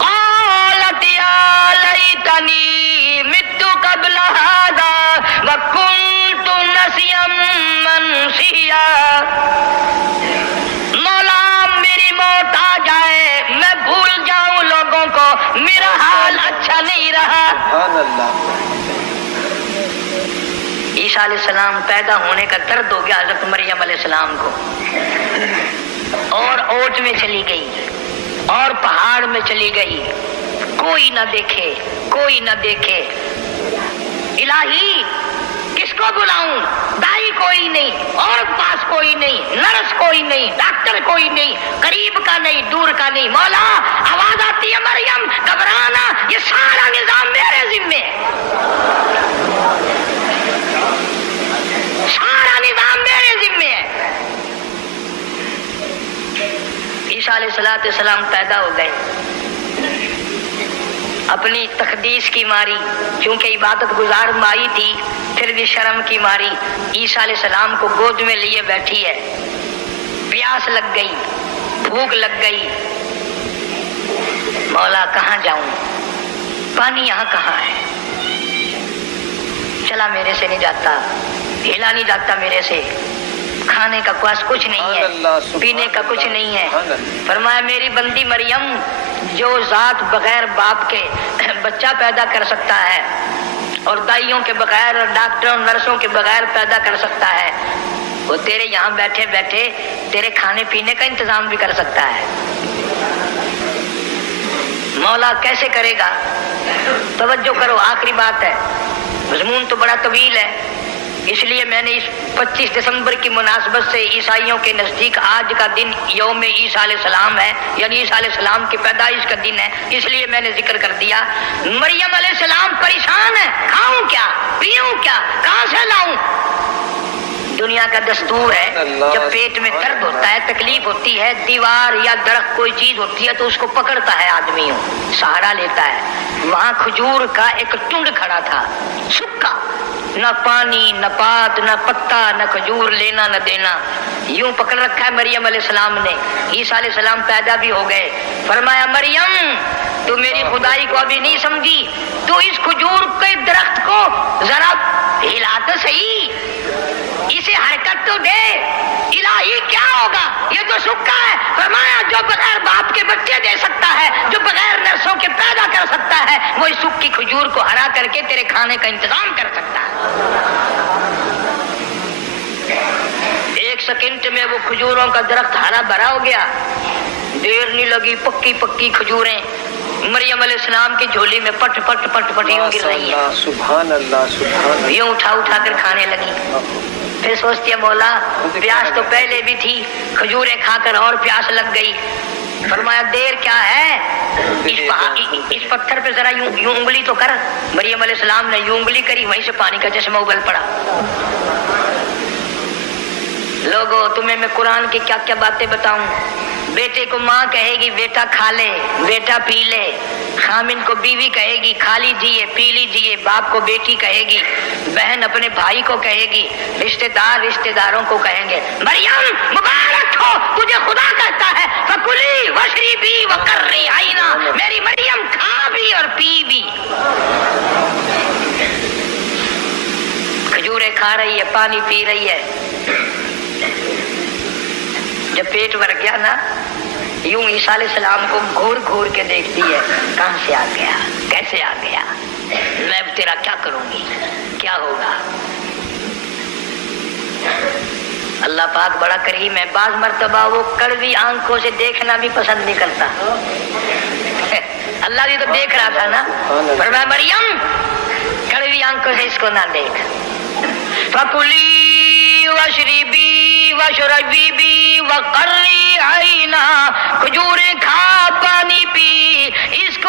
قالت يا ليتني مت قبل هذا وكنت نسيا منسيا. مولا میری موت آ جائے, میں بھول جاؤں لوگوں کو, میرا حال اچھا نہیں رہا. سبحان اللہ. عیسیٰ علیہ السلام پیدا ہونے کا درد ہو گیا حضرت مریم علیہ السلام کو, اور اوٹ میں چلی گئی اور پہاڑ میں چلی گئی, کوئی نہ دیکھے, کوئی نہ دیکھے. الہی کس کو بلاؤں؟ دائی کوئی نہیں, عورت پاس کوئی نہیں, نرس کوئی نہیں, ڈاکٹر کوئی نہیں, قریب کا نہیں, دور کا نہیں. مولا آواز آتی ہے, مریم گھبرانا, یہ سارا نظام میرے ذمے ہے, سارا نظام میرے ذمے ہے. عیسیٰ علیہ السلام پیدا ہو گئے, اپنی تقدیس کی ماری, چونکہ عبادت گزار مائی تھی, پھر بھی شرم کی ماری عیسیٰ علیہ السلام کو گود میں لیے بیٹھی ہے. پیاس لگ گئی, بھوک لگ گئی, مولا کہاں جاؤں, پانی یہاں کہاں ہے, چلا میرے سے نہیں جاتا, ہلا نہیں جاتا میرے سے, کھانے کا کچھ نہیں ہے, پینے کا کچھ نہیں ہے. فرمایا میری بندی مریم, جو ذات بغیر باپ کے بچہ پیدا کر سکتا ہے, اور دائیوں کے بغیر اور ڈاکٹروں نرسوں کے بغیر پیدا کر سکتا ہے, وہ تیرے یہاں بیٹھے بیٹھے تیرے کھانے پینے کا انتظام بھی کر سکتا ہے. مولا کیسے کرے گا؟ توجہ کرو, آخری بات ہے, مضمون تو بڑا طویل ہے, اس لیے میں نے اس 25 دسمبر کی مناسبت سے عیسائیوں کے نزدیک آج کا دن یوم عیسیٰ علیہ السلام ہے, یعنی عیسیٰ علیہ السلام کی پیدائش کا دن ہے, اس لیے میں نے ذکر کر دیا. مریم علیہ السلام پریشان ہے, کھاؤں کیا, پیوں کیا, کہاں سے لاؤں؟ دنیا کا دستور ہے, جب پیٹ میں درد ہوتا ہے, تکلیف ہوتی ہے, دیوار یا درخت کوئی چیز ہوتی ہے تو اس کو پکڑتا ہے آدمی, سہارا لیتا ہے. وہاں کھجور کا ایک ٹنڈ کھڑا تھا, سکا, نہ پانی, نہ پات, نہ پتا, نہ کھجور لینا نہ دینا, یوں پکڑ رکھا ہے مریم علیہ السلام نے. عیسیٰ علیہ السلام پیدا بھی ہو گئے. فرمایا مریم تو میری خدائی کو ابھی نہیں سمجھی, تو اس کھجور کے درخت کو ذرا ہلا تو صحیح, اسے حرکت تو دے. الہی کیا ہوگا, یہ تو سکا ہے. فرمایا جو بغیر باپ کے بچے دے سکتا ہے, جو بغیر نرسوں کے پیدا کر سکتا ہے, وہ اس سکی کھجور کو ہرا کر کے تیرے کھانے کا انتظام کر سکتا ہے. 1 سیکنڈ میں وہ کھجوروں کا درخت ہرا بھرا ہو گیا. دیر نہیں لگی, پکی پکی کھجوریں مریم علیہ السلام کی جھولی میں پٹ پٹ پٹ پٹ یوں گر رہی ہیں. سبحان اللہ, سبحان اللہ. یوں اٹھا اٹھا کر کھانے لگی. پھر سوچتی ہے مولا پیاس تو پہلے بھی تھی, کھجوریں کھا کر اور پیاس لگ گئی. فرمایا دیر کیا ہے, اس پتھر پہ ذرا یوں انگلی تو کر. مریم علیہ السلام نے یوں انگلی کری, وہیں سے پانی کا چشمہ ابل پڑا. لوگوں تمہیں میں قرآن کی کیا کیا باتیں بتاؤں. بیٹے کو ماں کہے گی بیٹا کھا لے, بیٹا پی لے. خامن کو بیوی کہے گی کھا لیجیے, پی لیجیے. باپ کو بیٹی کہے گی, بہن اپنے بھائی کو کہے گی, رشتہ دار رشتہ داروں کو کہیں گے. مریم مبارک ہو, تجھے خدا کہتا ہے فکلی واشربی وقرری عینا. میری مریم کھا بھی اور پی بھی. کھجوریں کھا رہی ہے, پانی پی رہی ہے. جب پیٹ بھر گیا نا, یوں عیسیٰ علیہ السلام کو گھور گھور کے دیکھتی ہے, کہاں سے آ گیا, کیسے آ گیا, میں تیرا کیا کروں گی, کیا ہوگا. اللہ پاک بڑا کریم ہے, بعض مرتبہ وہ کڑوی آنکھوں سے دیکھنا بھی پسند نہیں کرتا. اللہ بھی تو دیکھ رہا تھا نا, فرمایا مریم کڑوی آنکھوں سے اس کو نہ دیکھ. فَكُلِي وَاشْرِبِي وَاشْرَبِي وَقَرِّي عَيْنًا. کھجوریں کھا, پانی پی, اس کو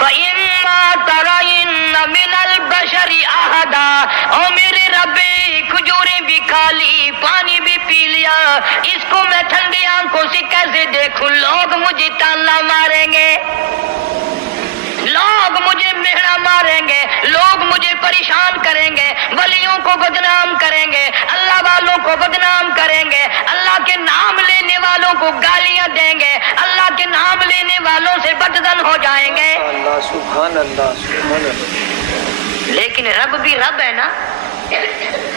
فإما ترين من البشر أحدا, او میرے رب کھجوریں بھی کھا لی, پانی بھی پی لیا, اس کو میں ٹھنڈی آنکھوں سے کیسے دیکھوں؟ لوگ مجھے تانا ماریں گے, لوگ مجھے مہرا ماریں گے, لوگ مجھے پریشان کریں گے, ولیوں کو بدنام کریں گے, اللہ والوں کو بدنام کریں گے, اللہ کے نام لینے والوں کو گالیاں دیں گے, اللہ کے نام لینے والوں سے بددن ہو جائیں گے. اللہ سبحان اللہ سبحان اللہ. لیکن رب بھی رب ہے نا,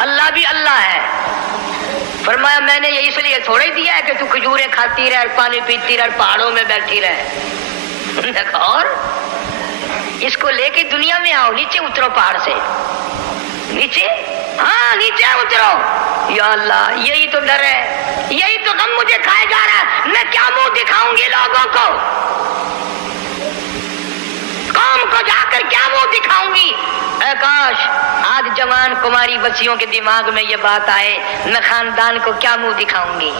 اللہ بھی اللہ ہے. فرمایا میں نے یہ اس لیے تھوڑا ہی دیا ہے کہ تو کھجوریں کھاتی رہ, پانی پیتی رہ, پہاڑوں میں بیٹھی رہ. اور اس کو لے کے دنیا میں آؤ, نیچے اترو پہاڑ سے, نیچے, ہاں نیچے اترو. یا اللہ یہی تو ڈر ہے, یہی تو غم مجھے کھائے جا رہا ہے. میں کیا منہ دکھاؤں گی لوگوں کو, قوم کو جا کر کیا منہ دکھاؤں گی؟ اے کاش آج جوان کماری بچیوں کے دماغ میں یہ بات آئے, میں خاندان کو کیا منہ دکھاؤں گی,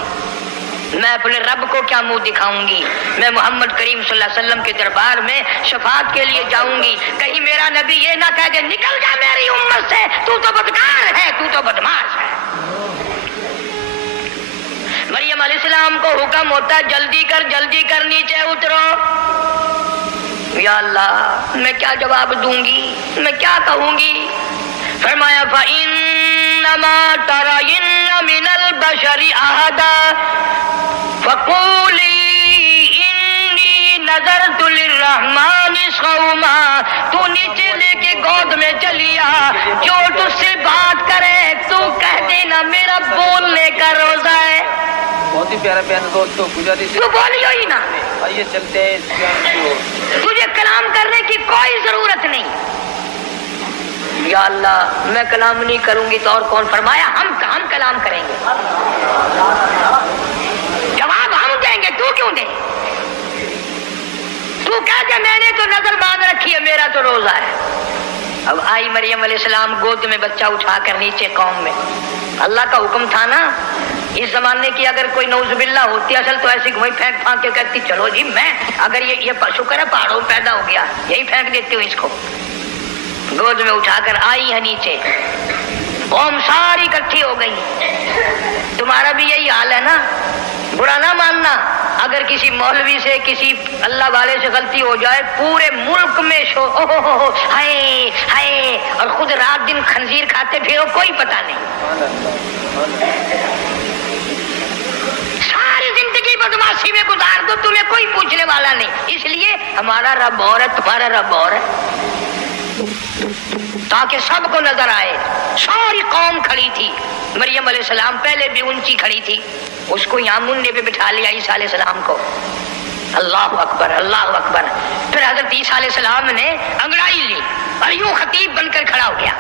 میں اپنے رب کو کیا منہ دکھاؤں گی, میں محمد کریم صلی اللہ علیہ وسلم کے دربار میں شفاعت کے لیے جاؤں گی. کہیں میرا نبی یہ نہ کہہ دے نکل جا میری امت سے, تو بدکار ہے, تو بدماش ہے. مریم علیہ السلام کو حکم ہوتا ہے جلدی کر نیچے اترو. یا اللہ میں کیا جواب دوں گی, میں کیا کہوں گی؟ فرمایا فَإِنَّمَا تَرَيِنَّ مِنَ الْبَشَرِ أَحَدًا فَقُولِي إِنِّي نَذَرْتُ لِلرَّحْمَنِ صَوْمًا. تو نیچے لے کے گود میں چلی آ, جو تجھ سے بات کرے تو کہہ دینا میرا بولنے کا روزہ ہے. بہت ہی پیارا بیان دوستو, گزارش تو بولیو ہی نا, آئیے چلتے ہیں اس بیان کی اور. تجھے کلام کرنے کی کوئی ضرورت نہیں. یا اللہ میں کلام نہیں کروں گی تو اور کون؟ فرمایا ہم کلام کریں گے, جواب ہم دیں گے, تو کیوں دیں؟ تو کہہ دے میں نے تو نظر باندھ رکھی ہے, میرا تو روزہ ہے. اب آئی مریم علیہ السلام گود میں بچہ اٹھا کر نیچے قوم میں. اللہ کا حکم تھا نا, اس زمانے کی اگر کوئی نعوذ باللہ ہوتی اصل تو ایسی وہی پھینک پھانک کے کہتی چلو جی میں اگر یہ شکر ہے پہاڑوں میں پیدا ہو گیا, یہی پھینک دیتی ہوں اس کو. گود میں اٹھا کر آئی ہے نیچے, قوم ساری اکٹھی ہو گئی. تمہارا بھی یہی حال ہے نا, برا نہ ماننا. اگر کسی مولوی سے کسی اللہ والے سے غلطی ہو جائے پورے ملک میں ہائے ہائے, اور خود رات دن خنزیر کھاتے پھرو, کوئی پتہ نہیں. ساری زندگی بدماشی میں گزار دو, تمہیں کوئی پوچھنے والا نہیں. اس لیے ہمارا رب اور ہے, تمہارا رب اور ہے, تاکہ سب کو نظر آئے. ساری قوم کھڑی تھی, مریم علیہ السلام پہلے بھی اونچی کھڑی تھی, اس کو یہاں منڈے پہ بٹھا لیا عیسیٰ علیہ السلام کو. اللہ اکبر اللہ اکبر. پھر حضرت عیسیٰ علیہ السلام نے انگڑائی لی اور یوں خطیب بن کر کھڑا ہو گیا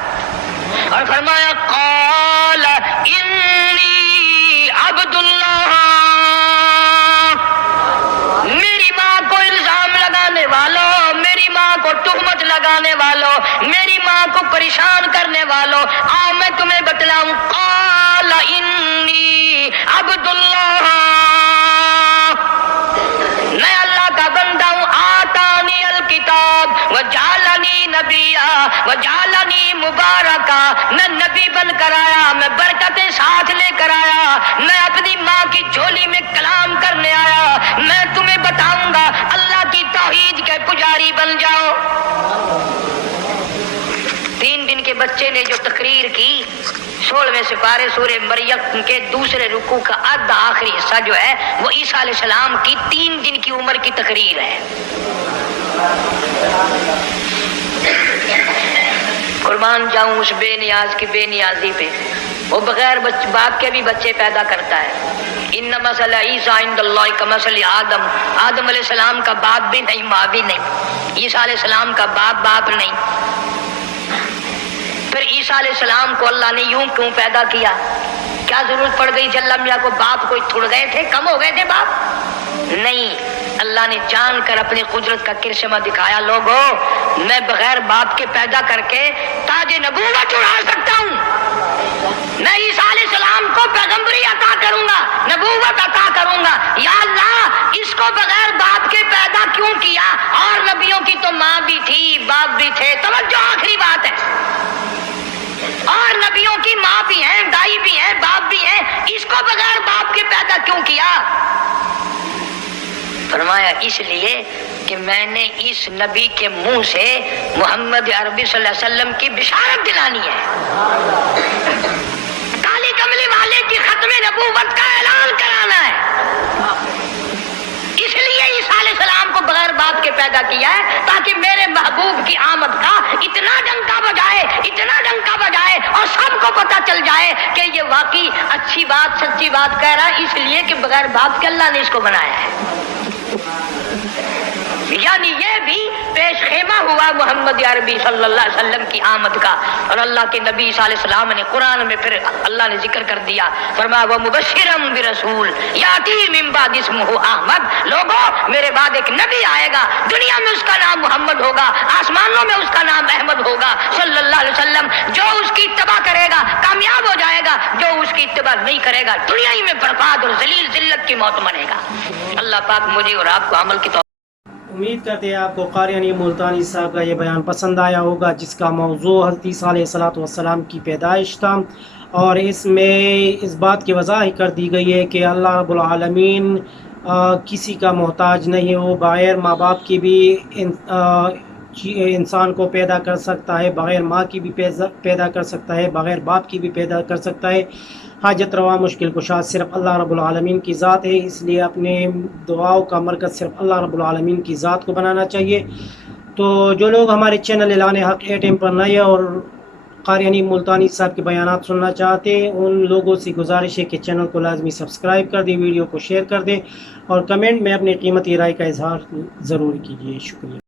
اور فرمایا قال انی عبد اللہ. میری ماں کو الزام لگانے والوں, میری ماں کو تہمت لگانے والوں, میری ماں کو پریشان کرنے والوں, آؤ میں تمہیں بتلاؤں. قال انی عبد اللہ, میں اللہ کا بندہ ہوں. آتانی الکتاب وجعلنی نبیا وجعلنی مبارکا, میں نبی بن کر آیا, میں برکتیں ساتھ لے کر آیا, میں اپنی ماں کی جھولی میں کلام کرنے آیا. میں تمہیں بتاؤں گا اللہ کی توحید کے پجاری بن جاؤ. 3 دن کے بچے نے جو تقریر کی, 16ویں سپارے سورہ مریم کے دوسرے رکوع کا آدھا آخری حصہ جو ہے وہ عیسیٰ علیہ السلام کی 3 دن کی عمر کی تقریر ہے. قربان جاؤں اس بے نیاز کی بے نیازی پہ. وہ بغیر باپ کے بھی بچے پیدا کرتا ہے. ان مثل عیسیٰ عند اللہ کمثل آدم. آدم علیہ السلام کا باپ بھی نہیں, ماں بھی نہیں. عیسیٰ علیہ السلام کا باپ نہیں. پھر عیسیٰ علیہ السلام کو اللہ نے یوں کیوں پیدا کیا؟ کیا ضرورت پڑ گئی جل میاں کو؟ باپ کوئی تھڑ گئے تھے, کم ہو گئے تھے باپ؟ نہیں, اللہ نے جان کر اپنی قدرت کا کرشمہ دکھایا. لوگوں میں بغیر باپ کے پیدا کر کے تاج نبوت اڑا سکتا ہوں. میں عیسیٰ علیہ السلام کو پیغمبری عطا کروں گا, نبوت عطا کروں گا. یا اللہ اس کو بغیر باپ کے پیدا کیوں کیا؟ اور نبیوں کی تو ماں بھی تھی، باپ بھی تھے. توجہ، آخری بات ہے. اور نبیوں کی ماں بھی ہیں، دائی بھی ہیں، باپ بھی ہیں. اس کو بغیر باپ کے پیدا کیوں کیا؟ فرمایا اس لیے کہ میں نے اس نبی کے منہ سے محمد عربی صلی اللہ علیہ وسلم کی بشارت دلانی ہے، کالی کملی والے کی ختم نبوت کا اعلان کرانا ہے. اس لیے عیسیٰ علیہ السلام کو بغیر باپ کے پیدا کیا ہے، تاکہ میرے محبوب کی آمد کا اتنا ڈنکا بجائے، اتنا ڈنکا بجائے اور سب کو پتہ چل جائے کہ یہ واقعی اچھی بات، سچی بات کہہ رہا ہے، اس لیے کہ بغیر باپ کے اللہ نے اس کو بنایا ہے. یعنی یہ بھی پیش خیمہ ہوا محمد عربی صلی اللہ علیہ وسلم کی آمد کا. اور اللہ کے نبی صلی اللہ علیہ وسلم نے قرآن میں پھر اللہ نے ذکر کر دیا، فرمایا وَمُبَشِّرًا بِرَسُولٍ یَأْتِی مِن بَعْدِهِ اسْمُهُ احمد. لوگوں میرے بعد ایک نبی آئے گا، دنیا میں اس کا نام محمد ہوگا، آسمانوں میں اس کا نام احمد ہوگا صلی اللہ علیہ وسلم. جو اس کی اتباع کرے گا کامیاب ہو جائے گا، جو اس کی اتباع نہیں کرے گا دنیا ہی میں برباد اور ذلیل ذلت کی موت مرے گا. اللہ پاک مجھے اور آپ کو عمل کی امید کرتے ہیں آپ کو قاری عنی ملتانی صاحب کا یہ بیان پسند آیا ہوگا، جس کا موضوع حضرت عیسیٰ علیہ السلام کی پیدائش تھا. اور اس میں اس بات کی وضاحت کر دی گئی ہے کہ اللہ رب العالمین کسی کا محتاج نہیں، وہ بغیر ماں باپ کی بھی انسان کو پیدا کر سکتا ہے، بغیر ماں کی بھی پیدا کر سکتا ہے، بغیر باپ کی بھی پیدا کر سکتا ہے. حاجت روا مشکل کشا صرف اللہ رب العالمین کی ذات ہے، اس لیے اپنے دعاؤں کا مرکز صرف اللہ رب العالمین کی ذات کو بنانا چاہیے. تو جو لوگ ہمارے چینل اعلان حق ATM پر نئے اور قاری عنی ملتانی صاحب کے بیانات سننا چاہتے ہیں، ان لوگوں سے گزارش ہے کہ چینل کو لازمی سبسکرائب کر دیں، ویڈیو کو شیئر کر دیں اور کمنٹ میں اپنی قیمتی رائے کا اظہار ضرور کیجیے. شکریہ.